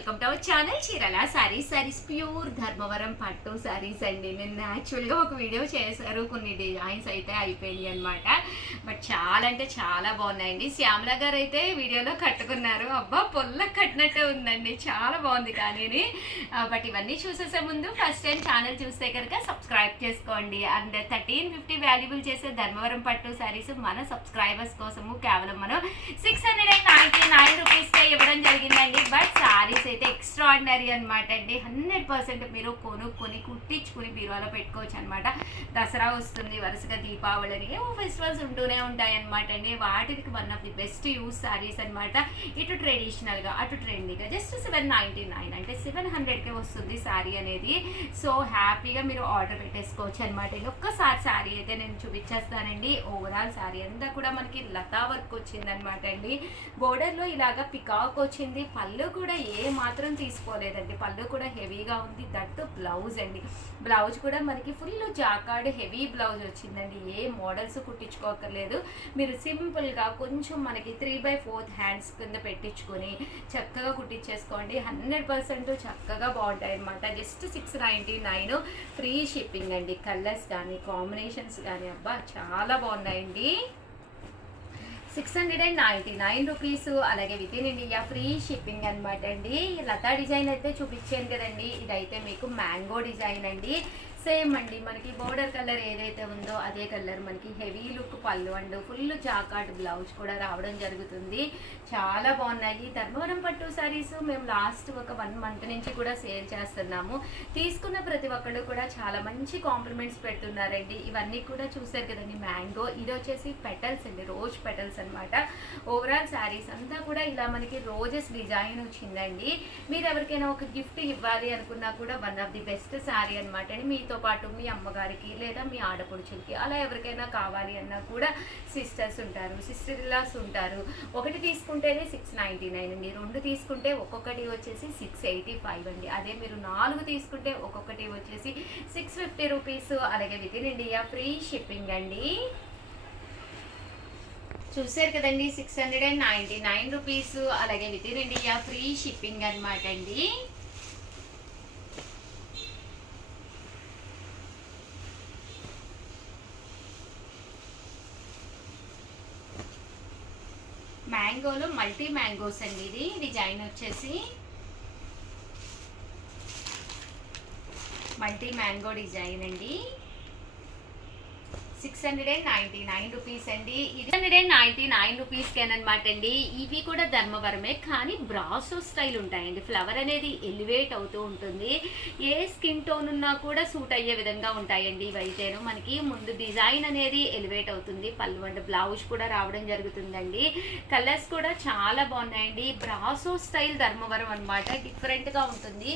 Welcome to our channel చీరల saris pure Dharmavaram పట్టు సారీస్ అండి. నేను యాక్చువల్గా ఒక వీడియో చేశారు, కొన్ని డిజైన్స్ అయితే అయిపోయినాయి అనమాట. బట్ చాలా అంటే చాలా బాగున్నాయండి. శ్యామల గారు అయితే వీడియోలో కట్టుకున్నారు, అబ్బా పొల్లకు కట్టినట్టే ఉందండి, చాలా బాగుంది. కానీ బట్ ఇవన్నీ చూసేసే ముందు ఫస్ట్ టైం ఛానల్ చూస్తే కనుక సబ్స్క్రైబ్ చేసుకోండి. అండ్ 1350 వాల్యుబుల్ చేసే ధర్మవరం పట్టు సారీస్ మన సబ్స్క్రైబర్స్ కోసము కేవలం మనం 699 రూపీస్కే ఇవ్వడం జరిగిందండి. బట్ సారీస్ అయితే ఎక్స్ట్రాడినరీ అనమాట అండి. 100% మీరు కొనుక్కొని కుట్టించుకుని బీరువాలో పెట్టుకోవచ్చు అనమాట. దసరా వస్తుంది, వరుసగా దీపావళిని ఫెస్టివల్స్ ఉంటూనే ఉంటాయి అనమాట అండి. వాటికి one of the best use saris అనమాట. ఇటు ట్రెడిషనల్గా అటు ట్రెండీగా జస్ట్ 799 అంటే 700కే వస్తుంది సారీ అనేది. సో హ్యాపీగా మీరు ఆర్డర్ పెట్టేసుకోవచ్చు అనమాట. ఒక్కసారి సారీ అయితే నేను చూపించేస్తానండి. ఓవరాల్ సారీ అంతా కూడా మనకి లతా వర్క్ వచ్చిందనమాట అండి. బోర్డర్లో ఇలాగా పికాక్ వచ్చింది. పళ్ళు కూడా ఏ మాత్రం తీసుకోలేదండి, పళ్ళు కూడా హెవీగా ఉంది. దట్టు బ్లౌజ్ అండి, బ్లౌజ్ కూడా మనకి ఫుల్ జాకార్డ్ హెవీ బ్లౌజ్ వచ్చిందండి. ఏ మోడల్స్ కుట్టించుకోకర్లేదు, మీరు సింపుల్గా కొంచెం మనకి 3/4 హ్యాండ్స్ కింద పెట్టించుకొని చక్కగా కుట్టించేసుకోండి. 100% చక్కగా బాగుంటాయి అనమాట. జస్ట్ 699 ఫ్రీ షిప్పింగ్ అండి. కలర్స్ కానీ కాంబినేషన్స్ కానీ అబ్బా చాలా బాగున్నాయండి. 699 రూపీస్. అలాగే within India free shipping అనమాట అండి. లతా డిజైన్ అయితే చూపించాను కదండి, ఇదైతే మీకు మ్యాంగో డిజైన్ అండి. సేమ్ అండి, మనకి బోర్డర్ కలర్ ఏదైతే ఉందో అదే కలర్, మనకి హెవీ లుక్ పళ్ళు అండ్ ఫుల్ జాకార్డ్ బ్లౌజ్ కూడా రావడం జరుగుతుంది. చాలా బాగున్నాయి ధర్మవరం పట్టు సారీస్. మేము లాస్ట్ ఒక 1 మంత్ నుంచి కూడా సేల్ చేస్తున్నాము. తీసుకున్న ప్రతి ఒక్కళ్ళు కూడా చాలా మంచి కాంప్లిమెంట్స్ పెడుతున్నారండి. ఇవన్నీ కూడా చూసారు కదండి, మ్యాంగో. ఇది వచ్చేసి పెటల్స్ అండి, రోజ్ పెటల్స్ అనమాట. ఓవరాల్ సారీస్ అంతా కూడా ఇలా మనకి రోజెస్ డిజైన్ వచ్చిందండి. మీరు ఎవరికైనా ఒక గిఫ్ట్ ఇవ్వాలి అనుకున్నా కూడా one of the best sorry అనమాట అండి. మీతో పాటు మీ అమ్మగారికి లేదా మీ ఆడపడుచులకి అలా ఎవరికైనా కావాలి అన్నా కూడా సిస్టర్స్ ఉంటారు, సిస్టర్ ఇలాస్ ఉంటారు. ఒకటి తీసుకుంటేనే 699 అండి, 2 తీసుకుంటే ఒక్కొక్కటి వచ్చేసి 685 అండి. అదే మీరు 4 తీసుకుంటే ఒక్కొక్కటి వచ్చేసి 650 రూపీస్. అలాగే within India free shipping అండి. చూసారు కదండి, 699 రూపీస్. అలాగే within India free shipping అనమాట అండి. మ్యాంగోలో మల్టీ మ్యాంగోస్ అండి. ఇది డిజైన్ వచ్చేసి మల్టీ మ్యాంగో డిజైన్ అండి. 699 రూపీస్ అండి. ఇది 699 రూపీస్కేనమాట అండి. ఇవి కూడా ధర్మవరమే, కానీ బ్రాసో స్టైల్ ఉంటాయండి. ఫ్లవర్ అనేది ఎలివేట్ అవుతూ ఉంటుంది. ఏ స్కిన్ టోన్ ఉన్నా కూడా సూట్ అయ్యే విధంగా ఉంటాయండి. ఇవైతేను మనకి ముందు డిజైన్ అనేది ఎలివేట్ అవుతుంది. పళ్ళు అండ్ బ్లౌజ్ కూడా రావడం జరుగుతుందండి. కలర్స్ కూడా చాలా బాగున్నాయండి. బ్రాసో స్టైల్ ధర్మవరం అనమాట, డిఫరెంట్గా ఉంటుంది.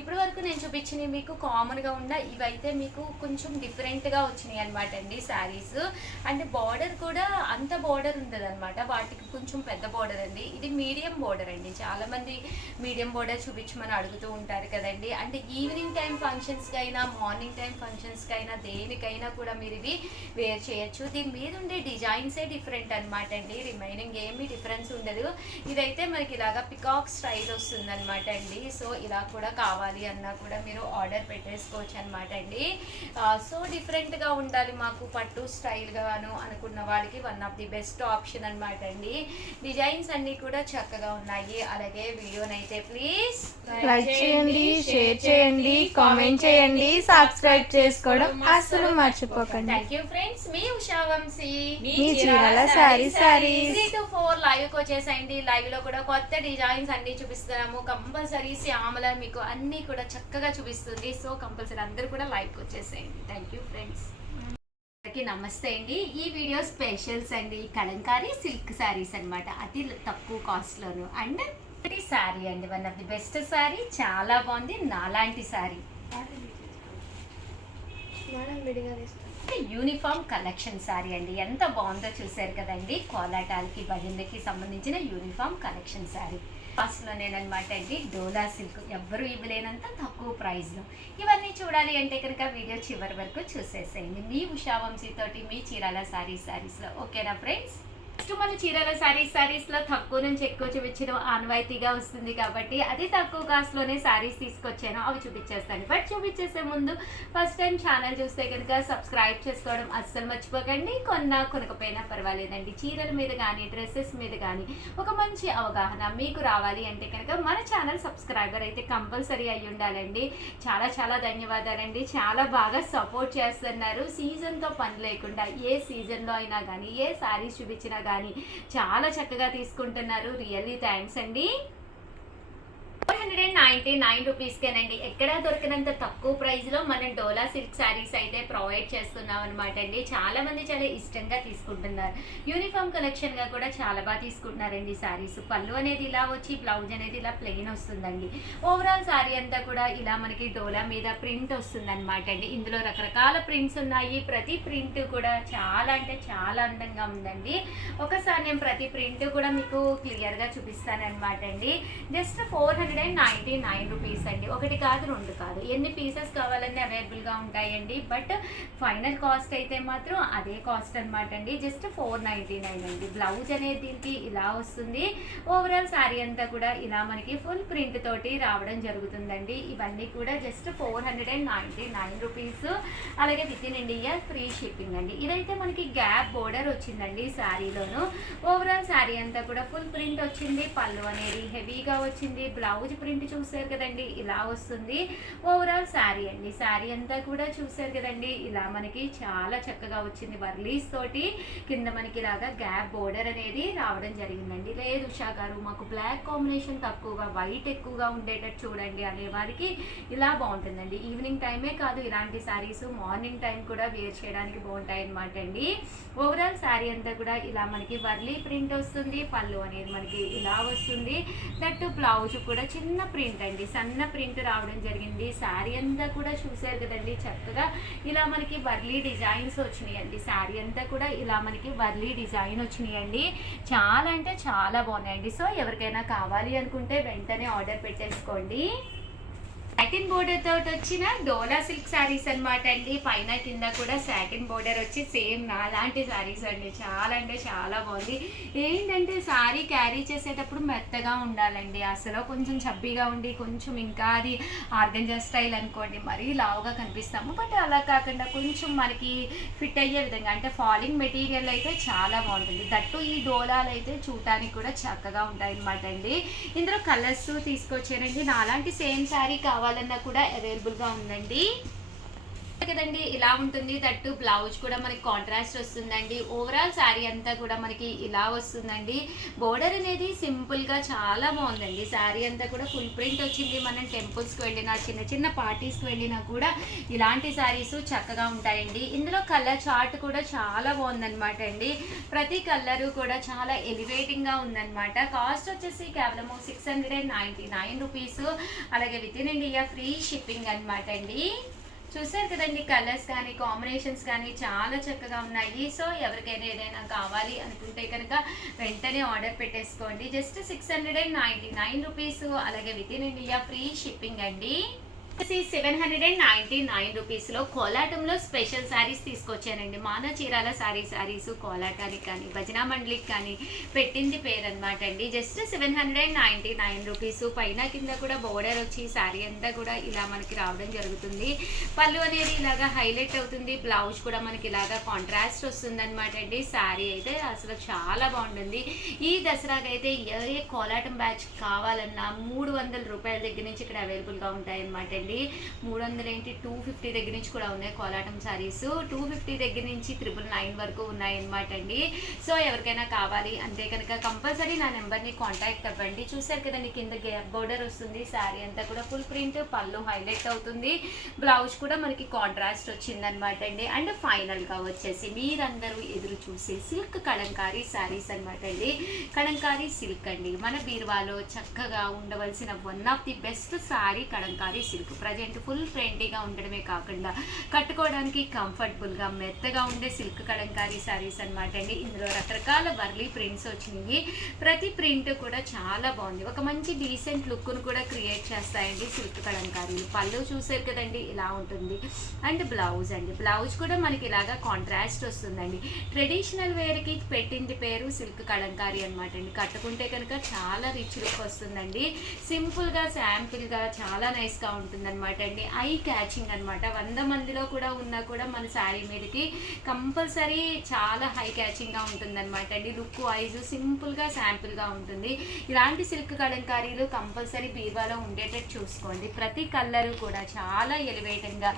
ఇప్పటి వరకు నేను చూపించినవి మీకు కామన్గా ఉన్న, ఇవైతే మీకు కొంచెం డిఫరెంట్గా వచ్చినాయి అనమాట అండి శారీస్. అండ్ బార్డర్ కూడా అంత బార్డర్ ఉండదు అనమాట, వాటికి కొంచెం పెద్ద బార్డర్ అండి. ఇది మీడియం బార్డర్ అండి. చాలా మంది మీడియం బార్డర్ చూపించమని అడుగుతూ ఉంటారు కదండి. అంటే ఈవినింగ్ టైం ఫంక్షన్స్కి అయినా మార్నింగ్ టైం ఫంక్షన్స్కి అయినా దేనికైనా కూడా మీరు ఇవి వేర్ చేయొచ్చు. దీని మీద ఉండే డిజైన్సే డిఫరెంట్ అనమాట అండి, రిమైనింగ్ ఏమీ డిఫరెన్స్ ఉండదు. ఇదైతే మనకి ఇలాగా పికాక్ స్టైల్ వస్తుంది అనమాట అండి. సో ఇలా కూడా కావాలి అన్నా కూడా మీరు ఆర్డర్ పెట్టేసుకోవచ్చు అనమాట అండి. సో డిఫరెంట్గా ఉండాలి మాకు పట్టు స్టైల్ గాను అనుకున్న వాళ్ళకి one of the best option అనమాట అండి. డిజైన్స్ అన్ని కూడా చక్కగా ఉన్నాయి. అలాగే వీడియోనైతే ప్లీజ్ లైక్ చేయండి, షేర్ చేయండి, కామెంట్ చేయండి, సబ్స్క్రైబ్ చేసుకోవడం అసలు మర్చిపోకండి. Thank you friends. మీ ఉషా వంశీ, మీ చీరల సారీస్ 3 to 4 లైవ్ కి వచ్చేసండి. లైవ్ లో కూడా కొత్త డిజైన్స్ అన్ని చూపిస్తున్నాము. కంపల్సరీ శ్యామల మీకు అన్ని కూడా చక్కగా చూపిస్తుంది. సో కంపల్సరీ అందరూ కూడా లైవ్ కి వచ్చేసేయండి. Thank you friends. నమస్తే అండి. ఈ వీడియో స్పెషల్స్ అండి. కలంకారీ సిల్క్ శారీస్ అనమాట, అతి తక్కువ కాస్ట్లోను. అండ్ శారీ అండి, one of the best sari, చాలా బాగుంది. నాలాంటి శారీ యూనిఫామ్ కలెక్షన్ శారీ అండి. ఎంత బాగుందో చూసారు కదండి. కోలాటాలకి భజనలకి సంబంధించిన యూనిఫామ్ కలెక్షన్ శారీ కాస్ట్లోనేనమాట అండి. డోలా సిల్క్ ఎవ్వరూ ఇవ్వలేనంత తక్కువ ప్రైస్లో. ఇవన్నీ చూడాలి అంటే కనుక వీడియో చివరి వరకు చూసేసేయండి. మీ ఉషా వంశీ తోటి మీ చీరాల శారీస్లో. ఓకేనా ఫ్రెండ్స్? ఫస్ట్ మన చీరల సారీస్ లో తక్కువ నుంచి ఎక్కువ చూపించడం ఆనవాయితీగా వస్తుంది కాబట్టి అతి తక్కువ కాస్ట్ లోనే సారీస్ తీసుకొచ్చాను, అవి చూపించేస్తాను. బట్ చూపించేసే ముందు ఫస్ట్ టైం ఛానల్ చూస్తే కనుక సబ్స్క్రైబ్ చేసుకోవడం అస్సలు మర్చిపోకండి. కొనకపోయినా పర్వాలేదండి. చీరల మీద కానీ డ్రెస్సెస్ మీద కానీ ఒక మంచి అవగాహన మీకు రావాలి అంటే కనుక మన ఛానల్ సబ్స్క్రైబర్ అయితే కంపల్సరీ అయ్యి ఉండాలండి. చాలా చాలా ధన్యవాదాలండి. చాలా బాగా సపోర్ట్ చేస్తున్నారు. సీజన్తో పని లేకుండా ఏ సీజన్లో అయినా కానీ ఏ సారీస్ చూపించినా కానీ చాలా చక్కగా తీసుకుంటున్నారు. రియల్లీ థ్యాంక్స్ అండి. 499 రూపీస్కేనండి. ఎక్కడా దొరికినంత తక్కువ ప్రైస్లో మనం డోలా సిల్క్ శారీస్ అయితే ప్రొవైడ్ చేస్తున్నాం అనమాట అండి. చాలా మంది చాలా ఇష్టంగా తీసుకుంటున్నారు. యూనిఫామ్ కలెక్షన్గా కూడా చాలా బాగా తీసుకుంటున్నారండి శారీస్. పళ్ళు అనేది ఇలా వచ్చి బ్లౌజ్ అనేది ఇలా ప్లెయిన్ వస్తుందండి. ఓవరాల్ శారీ అంతా కూడా ఇలా మనకి డోలా మీద ప్రింట్ వస్తుంది అనమాట అండి. ఇందులో రకరకాల ప్రింట్స్ ఉన్నాయి. ప్రతి ప్రింట్ కూడా చాలా అంటే చాలా అందంగా ఉందండి. ఒకసారి నేను ప్రతి ప్రింట్ కూడా మీకు క్లియర్గా చూపిస్తాను అనమాట అండి. జస్ట్ 499 రూపీస్ అండి. ఒకటి కాదు రెండు కాదు, ఎన్ని పీసెస్ కావాలన్నీ అవైలబుల్గా ఉంటాయండి. బట్ ఫైనల్ కాస్ట్ అయితే మాత్రం అదే కాస్ట్ అనమాట అండి. జస్ట్ 499 అండి. బ్లౌజ్ అనేది దీనికి ఇలా వస్తుంది. ఓవరాల్ శారీ అంతా కూడా ఇలా మనకి ఫుల్ ప్రింట్ తోటి రావడం జరుగుతుందండి. ఇవన్నీ కూడా జస్ట్ 499 రూపీస్. అలాగే within India free shipping అండి. ఇదైతే మనకి గ్యాప్ బోర్డర్ వచ్చిందండి శారీలోను. ఓవరాల్ శారీ అంతా కూడా ఫుల్ ప్రింట్ వచ్చింది. పళ్ళు అనేది హెవీగా వచ్చింది. బ్లౌజ్ ప్రింట్ చూసారు కదండి, ఇలా వస్తుంది. ఓవరాల్ శారీ అండి. శారీ అంతా కూడా చూసారు కదండి, ఇలా మనకి చాలా చక్కగా వచ్చింది. వర్లీస్ తోటి కింద మనకి ఇలాగా గ్యాప్ బోర్డర్ అనేది రావడం జరిగిందండి. లేదు ఉషా గారు మాకు బ్లాక్ కాంబినేషన్ తక్కువగా వైట్ ఎక్కువగా ఉండేటట్టు చూడండి అనే వారికి ఇలా బాగుంటుందండి. ఈవినింగ్ టైమే కాదు, ఇలాంటి శారీస్ మార్నింగ్ టైం కూడా వేర్ చేయడానికి బాగుంటాయి అనమాట అండి. ఓవరాల్ శారీ అంతా కూడా ఇలా మనకి వర్లీ ప్రింట్ వస్తుంది. పళ్ళు అనేది మనకి ఇలా వస్తుంది. దట్టు బ్లౌజ్ కూడా చిన్న ప్రింట్ అండి, సన్న ప్రింట్ రావడం జరిగింది. శారీ అంతా కూడా చూసారు కదండి, చక్కగా ఇలా మనకి వర్లీ డిజైన్స్ వచ్చినాయండి. శారీ అంతా కూడా ఇలా మనకి వర్లీ డిజైన్ వచ్చినాయండి. చాలా అంటే చాలా బాగున్నాయండి. సో ఎవరికైనా కావాలి అనుకుంటే వెంటనే ఆర్డర్ పెట్టేసుకోండి. సాటిన్ బోర్డర్ తోటి వచ్చిన డోలా సిల్క్ శారీస్ అనమాట అండి. పైన కింద కూడా సాటిన్ బోర్డర్ వచ్చి సేమ్ నాలాంటి శారీస్ అండి. చాలా అంటే చాలా బాగుంది. ఏంటంటే శారీ క్యారీ చేసేటప్పుడు మెత్తగా ఉండాలండి. అసలు కొంచెం చబ్బీగా ఉండి కొంచెం ఇంకా అది ఆర్గంజా స్టైల్ అనుకోండి మరీ లావుగా కనిపిస్తాము. బట్ అలా కాకుండా కొంచెం మనకి ఫిట్ అయ్యే విధంగా అంటే ఫాలింగ్ మెటీరియల్ అయితే చాలా బాగుంటుంది. దట్టు ఈ డోలాలు అయితే చూడటానికి కూడా చక్కగా ఉంటాయి అనమాట అండి. ఇందులో కలర్స్ తీసుకొచ్చానండి. నాలాంటి సేమ్ శారీ కావాలన్నా కూడా అవైలబుల్గా ఉందండి కదండి. ఇలా ఉంటుంది. దట్టు బ్లౌజ్ కూడా మనకి కాంట్రాస్ట్ వస్తుందండి. ఓవరాల్ శారీ అంతా కూడా మనకి ఇలా వస్తుందండి. బోర్డర్ అనేది సింపుల్ గా చాలా బాగుందండి. శారీ అంతా కూడా ఫుల్ ప్రింట్ వచ్చింది. మనం టెంపుల్స్కి వెళ్ళినా చిన్న చిన్న పార్టీస్కి వెళ్ళినా కూడా ఇలాంటి శారీస్ చక్కగా ఉంటాయండి. ఇందులో కలర్ చార్ట్ కూడా చాలా బాగుందన్నమాట అండి. ప్రతి కలరు కూడా చాలా ఎలివేటింగ్ గా ఉందన్నమాట. కాస్ట్ వచ్చేసి కేవలం 699 రూపీస్. అలాగే within India free shipping అనమాట అండి. చూసారు కదండి, కలర్స్ కానీ కాంబినేషన్స్ కానీ చాలా చక్కగా ఉన్నాయి. సో ఎవరికైనా ఏదైనా కావాలి అనుకుంటే కనుక వెంటనే ఆర్డర్ పెట్టేసుకోండి. Just 699 rupees. అలాగే within India free shipping అండి. 799 రూపీస్లో కోలాటంలో స్పెషల్ శారీస్ తీసుకొచ్చానండి. మాన చీరాల శారీస్ కోలాటానికి కానీ భజనా మండలికి కానీ పెట్టింది పేరు అనమాట అండి. Just 799 rupees. పైన కింద కూడా బోర్డర్ వచ్చి శారీ అంతా కూడా ఇలా మనకి రావడం జరుగుతుంది. పళ్ళు అనేది ఇలాగా హైలైట్ అవుతుంది. బ్లౌజ్ కూడా మనకి ఇలాగా కాంట్రాస్ట్ వస్తుంది అనమాట అండి. శారీ అయితే అసలు చాలా బాగుంటుంది. ఈ దసరాకైతే ఏ కోలాటం బ్యాచ్ కావాలన్నా 300 రూపాయల దగ్గర నుంచి ఇక్కడ అవైలబుల్గా ఉంటాయి అనమాట అండి. 300 ఏంటి 250 దగ్గర నుంచి కూడా ఉన్నాయి కోలాటం శారీస్. 250 దగ్గర నుంచి 999 వరకు ఉన్నాయి అనమాట అండి. సో ఎవరికైనా కావాలి అంటే కనుక కంపల్సరీ నా నెంబర్ని కాంటాక్ట్ అవ్వండి. చూసారు కదండి, కింద గ్యాప్ బోర్డర్ వస్తుంది. శారీ అంతా కూడా ఫుల్ ప్రింట్, పళ్ళు హైలైట్ అవుతుంది. బ్లౌజ్ కూడా మనకి కాంట్రాస్ట్ వచ్చిందనమాట అండి. అండ్ ఫైనల్గా వచ్చేసి మీరందరూ ఎదురు చూసే సిల్క్ కలంకారీ శారీస్ అనమాట అండి. కలంకారీ సిల్క్ అండి. మన బీరువాలో చక్కగా ఉండవలసిన one of the best sari Kalamkari silk. Present full ట్రెండీగా ఉండడమే కాకుండా కట్టుకోవడానికి కంఫర్టబుల్గా మెత్తగా ఉండే సిల్క్ కలంకారీ శారీస్ అనమాట అండి. ఇందులో రకరకాల వర్లీ ప్రింట్స్ వచ్చినాయి. ప్రతి ప్రింట్ కూడా చాలా బాగుంది. ఒక మంచి డీసెంట్ లుక్ను కూడా క్రియేట్ చేస్తాయండి సిల్క్ కలంకారీలు. పళ్ళు చూసారు కదండి, ఇలా ఉంటుంది. అండ్ బ్లౌజ్ అండి, బ్లౌజ్ కూడా మనకి ఇలాగా కాంట్రాస్ట్ వస్తుందండి. ట్రెడిషనల్ వేర్కి పెట్టింది పేరు సిల్క్ కలంకారీ అనమాట అండి. కట్టుకుంటే కనుక చాలా రిచ్ లుక్ వస్తుందండి. సింపుల్గా శాంపుల్గా చాలా నైస్గా ఉంటుందన్నమాట అండి. ఐ క్యాచింగ్ అనమాట. 100 మందిలో కూడా ఉన్నా కూడా మన శారీ మీదకి కంపల్సరీ చాలా హై క్యాచింగ్గా ఉంటుందన్నమాట అండి. లుక్ వైజ్ సింపుల్గా శాంపుల్గా ఉంటుంది. ఇలాంటి సిల్క్ కలంకారీలు కంపల్సరీ బీరువాలో ఉండేటట్టు చూసుకోండి. ప్రతి కలరు కూడా చాలా ఎలివేటింగ్గా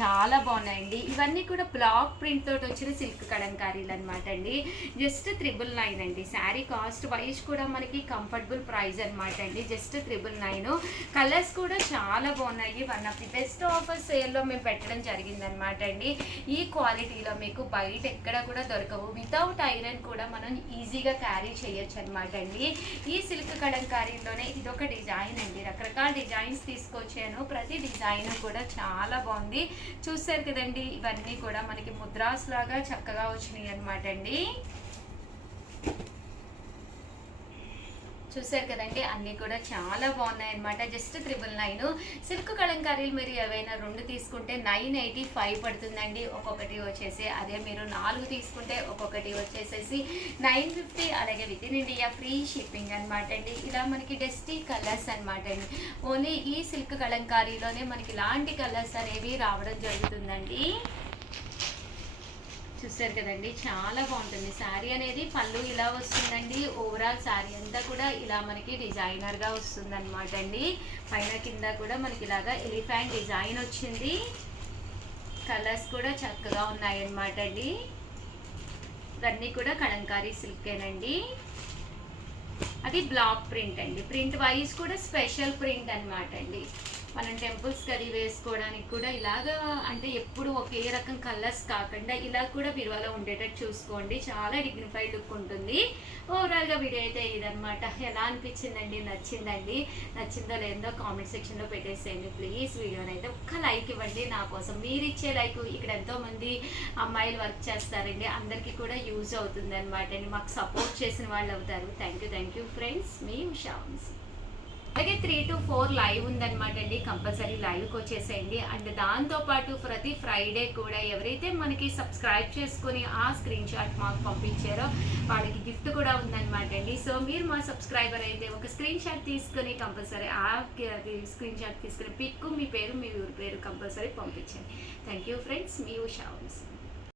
చాలా బాగున్నాయండి. ఇవన్నీ కూడా బ్లాక్ ప్రింట్ తోటి వచ్చిన సిల్క్ కలంకారీలు అనమాట అండి. జస్ట్ 999 అండి. శారీ కాస్ట్ వైజ్ కూడా మనకి కంఫర్టబుల్ ప్రైస్ అనమాట అండి. జస్ట్ 999. కలర్స్ కూడా చాలా బాగున్నాయి. One of the best offer సేల్లో మేము పెట్టడం జరిగిందనమాట అండి. ఈ క్వాలిటీలో మీకు బయట ఎక్కడ కూడా దొరకవు. వితౌట్ ఐరన్ కూడా మనం ఈజీగా క్యారీ చేయొచ్చు అనమాట అండి. ఈ సిల్క్ కలంకారీలోనే ఇదొక డిజైన్ అండి. రకరకాల డిజైన్స్ తీసుకొచ్చాను. ప్రతి డిజైన్ కూడా చాలా బాగుంది. చూసారు కదండి, ఇవన్నీ కూడా మనకి ముద్రాస్ లాగా చక్కగా వచ్చినాయి అనమాట అండి. చూసారు కదండి, అన్నీ కూడా చాలా బాగున్నాయి అనమాట. జస్ట్ 999. సిల్క్ కలంకారీలు మీరు ఏవైనా 2 తీసుకుంటే 985 పడుతుందండి ఒక్కొక్కటి వచ్చేసి. అదే మీరు 4 తీసుకుంటే ఒక్కొక్కటి వచ్చేసేసి 950. అలాగే within India free shipping అనమాట అండి. ఇలా మనకి డస్టీ కలర్స్ అనమాట అండి. ఓన్లీ ఈ సిల్క్ కలంకారీలోనే మనకి ఇలాంటి కలర్స్ అనేవి రావడం జరుగుతుందండి. చూసారు కదండి, చాలా బాగుంటుంది శారీ అనేది. పళ్ళు ఇలా వస్తుందండి. ఓవరాల్ శారీ అంతా కూడా ఇలా మనకి డిజైనర్గా వస్తుంది అనమాట అండి. పైన కింద కూడా మనకి ఇలాగా ఎలిఫెంట్ డిజైన్ వచ్చింది. కలర్స్ కూడా చక్కగా ఉన్నాయి అనమాట అండి. ఇవన్నీ కూడా కలంకారీ సిల్కేనండి. అది బ్లాక్ ప్రింట్ అండి. ప్రింట్ వైజ్ కూడా స్పెషల్ ప్రింట్ అనమాట అండి. మనం టెంపుల్స్కి అది వేసుకోవడానికి కూడా ఇలాగా, అంటే ఎప్పుడు ఒకే రకం కలర్స్ కాకుండా ఇలా కూడా బీరువాలో ఉండేటట్టు చూసుకోండి. చాలా డిగ్నిఫైడ్ లుక్ ఉంటుంది. ఓవరాల్గా వీడియో అయితే ఇదనమాట. ఎలా అనిపించిందండి? నచ్చిందండి? నచ్చిందో లేదో కామెంట్ సెక్షన్లో పెట్టేసేయండి ప్లీజ్. వీడియోని అయితే ఒక్క లైక్ ఇవ్వండి నా కోసం. మీరు ఇచ్చే లైక్ ఇక్కడ ఎంతోమంది అమ్మాయిలు వర్క్ చేస్తారండి, అందరికీ కూడా యూజ్ అవుతుంది అనమాట అండి. మాకు సపోర్ట్ చేసిన వాళ్ళు అవుతారు. Thank you friends. మీ ఉషాంశి. అలాగే 3 to 4 లైవ్ ఉందనమాట అండి. కంపల్సరీ లైవ్కి వచ్చేసేయండి. అండ్ దాంతోపాటు ప్రతి ఫ్రైడే కూడా ఎవరైతే మనకి సబ్స్క్రైబ్ చేసుకొని ఆ స్క్రీన్ షాట్ మాకు పంపించారో వాళ్ళకి గిఫ్ట్ కూడా ఉందనమాట అండి. సో మీరు మా సబ్స్క్రైబర్ అయితే ఒక స్క్రీన్ షాట్ తీసుకొని కంపల్సరీ ఆ స్క్రీన్ షాట్ తీసుకుని పిక్, మీ పేరు, మీ ఊరి పేరు కంపల్సరీ పంపించండి. Thank you friends. మీ ఉషా.